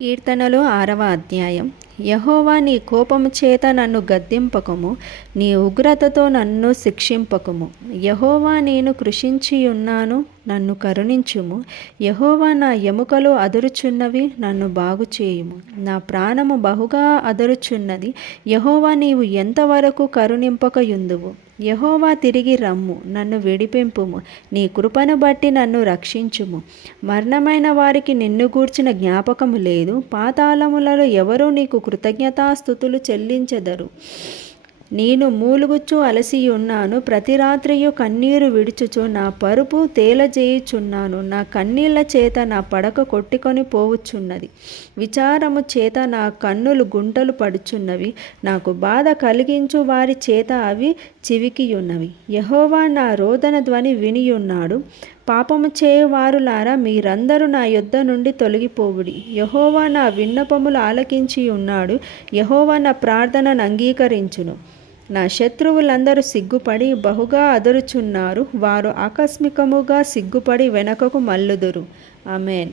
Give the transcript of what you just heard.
కీర్తనలు 6వ అధ్యాయం. యెహోవా, నీ కోపము చేత నన్ను గద్దింపకుము, నీ ఉగ్రతతో నన్ను శిక్షింపకుము. యెహోవా, నేను కృషించియున్నాను, నన్ను కరుణించుము. యెహోవా, నా ఎముకలు అదురుచున్నవి, నన్ను బాగుచేయుము. నా ప్రాణము బహుగా అదరుచున్నది. యెహోవా, నీవు ఎంతవరకు కరుణింపకయుందువు? యెహోవా, తిరిగి రమ్ము, నన్ను విడిపింపుము. నీ కృపను బట్టి నన్ను రక్షించుము. మరణమైన వారికి నిన్ను గూర్చిన జ్ఞాపకము లేదు. పాతాళములలో ఎవరు నీకు కృతజ్ఞతాస్తుతులు చెల్లించెదరు? నేను మూలుగుచు అలసియున్నాను, ప్రతి రాత్రియు కన్నీరు విడుచుచు నా పరుపు తేలజేయుచున్నాను. నా కన్నీళ్ల చేత నా పడక కొట్టుకొని పోవుచున్నది. విచారము చేత నా కన్నులు గుంటలు పడుచున్నవి. నాకు బాధ కలిగించు వారి చేత అవి చివికియున్నవి. యెహోవా నా రోదన ధ్వని వినియున్నాడు. పాపము చేయువారులారా, మీరందరూ నా యొద్ద నుండి తొలగిపోవుడి. యెహోవా నా విన్నపములు ఆలకించియున్నాడు. యెహోవా నా ప్రార్థనను అంగీకరించును. నా శత్రువులందరూ సిగ్గుపడి బహుగా అదరుచున్నారు. వారు ఆకస్మికముగా సిగ్గుపడి వెనకకు మల్లుదురు. ఆమేన్.